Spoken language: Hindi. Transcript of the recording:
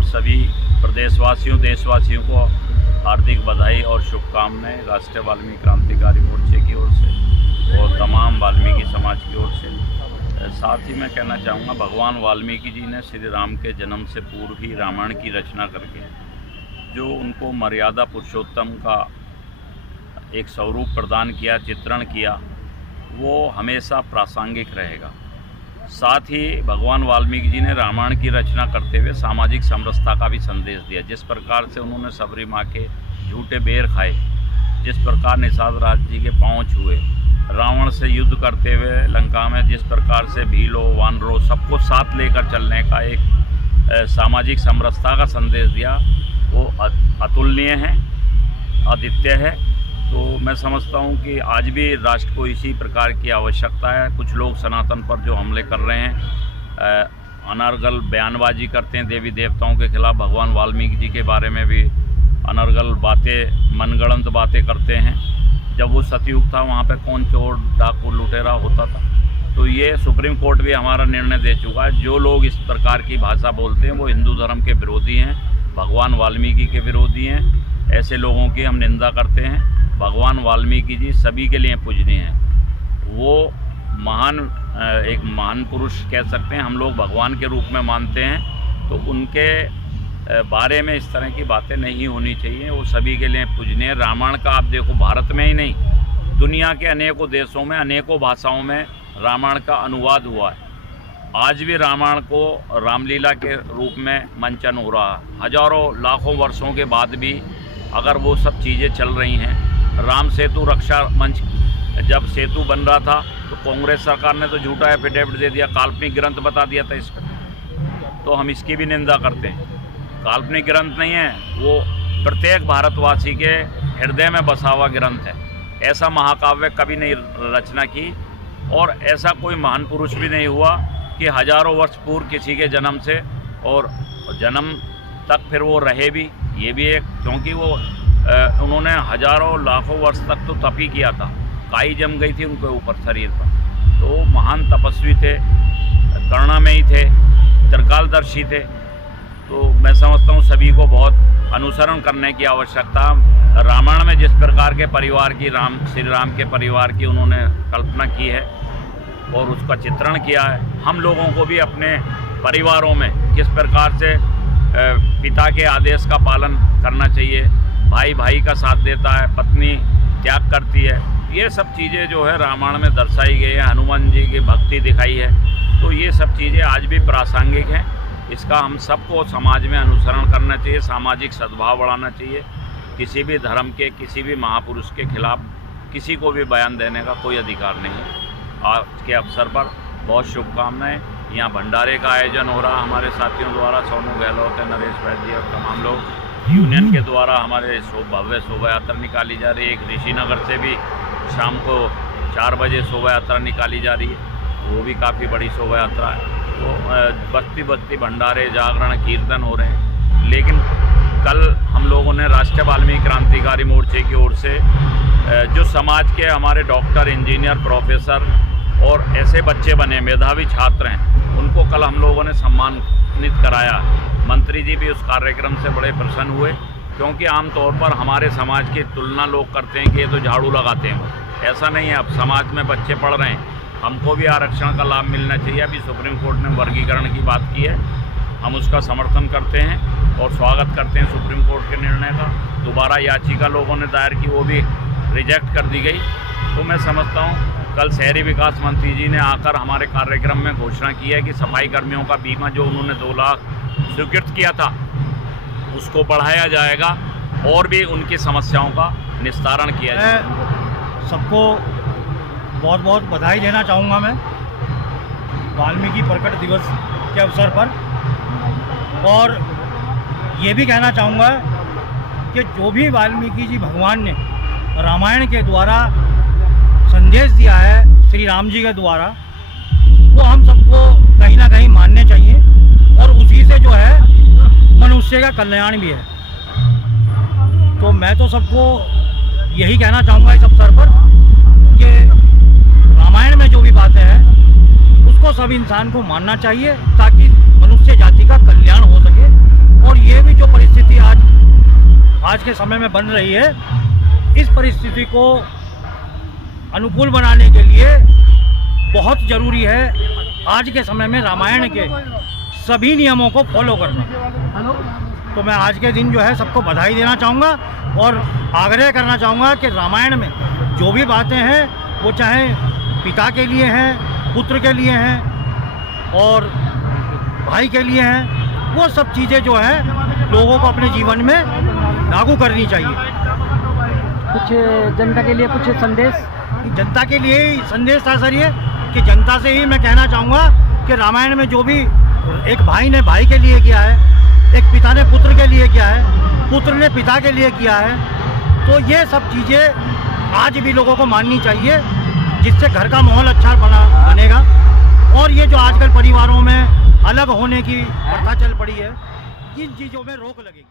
और सभी प्रदेशवासियों देशवासियों को हार्दिक बधाई और शुभकामनाएं राष्ट्रीय वाल्मीकि क्रांतिकारी मोर्चे की ओर से और तमाम वाल्मीकि समाज की ओर से। साथ ही मैं कहना चाहूँगा, भगवान वाल्मीकि जी ने श्री राम के जन्म से पूर्व ही रामायण की रचना करके जो उनको मर्यादा पुरुषोत्तम का एक स्वरूप प्रदान किया, चित्रण किया, वो हमेशा प्रासंगिक रहेगा। साथ ही भगवान वाल्मीकि जी ने रामायण की रचना करते हुए सामाजिक समरसता का भी संदेश दिया। जिस प्रकार से उन्होंने सबरी माँ के झूठे बेर खाए, जिस प्रकार निषाद राज जी के पाँव छुए, रावण से युद्ध करते हुए लंका में जिस प्रकार से भीलों वानरों सबको साथ लेकर चलने का एक सामाजिक समरसता का संदेश दिया, वो अतुलनीय है, अद्वितीय है। तो मैं समझता हूँ कि आज भी राष्ट्र को इसी प्रकार की आवश्यकता है। कुछ लोग सनातन पर जो हमले कर रहे हैं, अनर्गल बयानबाजी करते हैं देवी देवताओं के खिलाफ, भगवान वाल्मीकि जी के बारे में भी अनर्गल बातें, मनगढ़ंत बातें करते हैं। जब वो सतयुग था, वहाँ पे कौन चोर डाकू लुटेरा होता था। तो ये सुप्रीम कोर्ट भी हमारा निर्णय दे चुका है। जो लोग इस प्रकार की भाषा बोलते हैं वो हिंदू धर्म के विरोधी हैं, भगवान वाल्मीकि के विरोधी हैं। ऐसे लोगों की हम निंदा करते हैं। भगवान वाल्मीकि जी सभी के लिए पूजनीय हैं। वो एक महान पुरुष कह सकते हैं, हम लोग भगवान के रूप में मानते हैं। तो उनके बारे में इस तरह की बातें नहीं होनी चाहिए। वो सभी के लिए पूजनीय। रामायण का आप देखो, भारत में ही नहीं, दुनिया के अनेकों देशों में अनेकों भाषाओं में रामायण का अनुवाद हुआ है। आज भी रामायण को रामलीला के रूप में मंचन हो रहा है। हजारों लाखों वर्षों के बाद भी अगर वो सब चीज़ें चल रही हैं। राम सेतु रक्षा मंच जब सेतु बन रहा था तो कांग्रेस सरकार ने तो झूठा एफिडेविट दे दिया, काल्पनिक ग्रंथ बता दिया था इसको। तो हम इसकी भी निंदा करते हैं। काल्पनिक ग्रंथ नहीं है, वो प्रत्येक भारतवासी के हृदय में बसा हुआ ग्रंथ है। ऐसा महाकाव्य कभी नहीं रचना की और ऐसा कोई महान पुरुष भी नहीं हुआ कि हजारों वर्ष पूर्व किसी के जन्म से और जन्म तक फिर वो रहे भी। ये भी एक, क्योंकि वो उन्होंने हजारों लाखों वर्ष तक तो तप ही किया था, काई जम गई थी उनके ऊपर शरीर पर। तो महान तपस्वी थे, करुणामयी थे, त्रिकालदर्शी थे। तो मैं समझता हूँ सभी को बहुत अनुसरण करने की आवश्यकता। रामायण में जिस प्रकार के परिवार की, श्री राम के परिवार की उन्होंने कल्पना की है और उसका चित्रण किया है, हम लोगों को भी अपने परिवारों में किस प्रकार से पिता के आदेश का पालन करना चाहिए, भाई भाई का साथ देता है, पत्नी त्याग करती है, ये सब चीज़ें जो है रामायण में दर्शाई गई है। हनुमान जी की भक्ति दिखाई है। तो ये सब चीज़ें आज भी प्रासंगिक हैं। इसका हम सबको समाज में अनुसरण करना चाहिए, सामाजिक सद्भाव बढ़ाना चाहिए। किसी भी धर्म के, किसी भी महापुरुष के खिलाफ किसी को भी बयान देने का कोई अधिकार नहीं। आज के अवसर पर बहुत शुभकामनाएं। यहाँ भंडारे का आयोजन हो रहा हमारे साथियों द्वारा, सोनू गहलोत, नरेश वैद्य जी और तमाम लोग यूनियन के द्वारा हमारे भव्य शोभा यात्रा निकाली जा रही है। एक ऋषिनगर से भी शाम को 4 बजे शोभा यात्रा निकाली जा रही है, वो भी काफ़ी बड़ी शोभा यात्रा है। तो बस्ती बस्ती भंडारे, जागरण, कीर्तन हो रहे हैं। लेकिन कल हम लोगों ने राष्ट्रीय वाल्मीकि क्रांतिकारी मोर्चे की ओर से जो समाज के हमारे डॉक्टर, इंजीनियर, प्रोफेसर और ऐसे बच्चे बने, मेधावी छात्र हैं, उनको कल हम लोगों ने सम्मानित कराया। मंत्री जी भी उस कार्यक्रम से बड़े प्रसन्न हुए, क्योंकि आमतौर पर हमारे समाज की तुलना लोग करते हैं कि ये तो झाड़ू लगाते हैं। ऐसा नहीं है। अब समाज में बच्चे पढ़ रहे हैं, हमको भी आरक्षण का लाभ मिलना चाहिए। अभी सुप्रीम कोर्ट ने वर्गीकरण की बात की है, हम उसका समर्थन करते हैं और स्वागत करते हैं सुप्रीम कोर्ट के निर्णय का। दोबारा याचिका लोगों ने दायर की, वो भी रिजेक्ट कर दी गई। तो मैं समझता हूँ कल शहरी विकास मंत्री जी ने आकर हमारे कार्यक्रम में घोषणा की है कि सफाई कर्मियों का बीमा जो उन्होंने 2 लाख स्वीकृत किया था उसको बढ़ाया जाएगा और भी उनकी समस्याओं का निस्तारण किया जाएगा। सबको बहुत बहुत बधाई देना चाहूँगा मैं वाल्मीकि प्रकट दिवस के अवसर पर, और ये भी कहना चाहूँगा कि जो भी वाल्मीकि जी भगवान ने रामायण के द्वारा संदेश दिया है, श्री राम जी के द्वारा, वो हम सबको कहीं ना कहीं मानने चाहिए और उसी से जो है मनुष्य का कल्याण भी है। तो मैं तो सबको यही कहना चाहूँगा इस अवसर पर कि रामायण में जो भी बातें हैं उसको सब इंसान को मानना चाहिए, ताकि मनुष्य जाति का कल्याण हो सके और ये भी जो परिस्थिति आज के समय में बन रही है, इस परिस्थिति को अनुकूल बनाने के लिए बहुत ज़रूरी है आज के समय में रामायण के सभी नियमों को फॉलो करना। तो मैं आज के दिन जो है सबको बधाई देना चाहूँगा और आग्रह करना चाहूँगा कि रामायण में जो भी बातें हैं वो चाहे पिता के लिए हैं, पुत्र के लिए हैं और भाई के लिए हैं, वो सब चीज़ें जो है लोगों को अपने जीवन में लागू करनी चाहिए। कुछ जनता के लिए कुछ संदेश? जनता के लिए ही संदेश था सर ये, कि जनता से ही मैं कहना चाहूँगा कि रामायण में जो भी एक भाई ने भाई के लिए किया है, एक पिता ने पुत्र के लिए किया है, पुत्र ने पिता के लिए किया है, तो ये सब चीज़ें आज भी लोगों को माननी चाहिए, जिससे घर का माहौल अच्छा बनेगा। और ये जो आजकल परिवारों में अलग होने की प्रथा चल पड़ी है, इन चीज़ों में रोक लगेगी।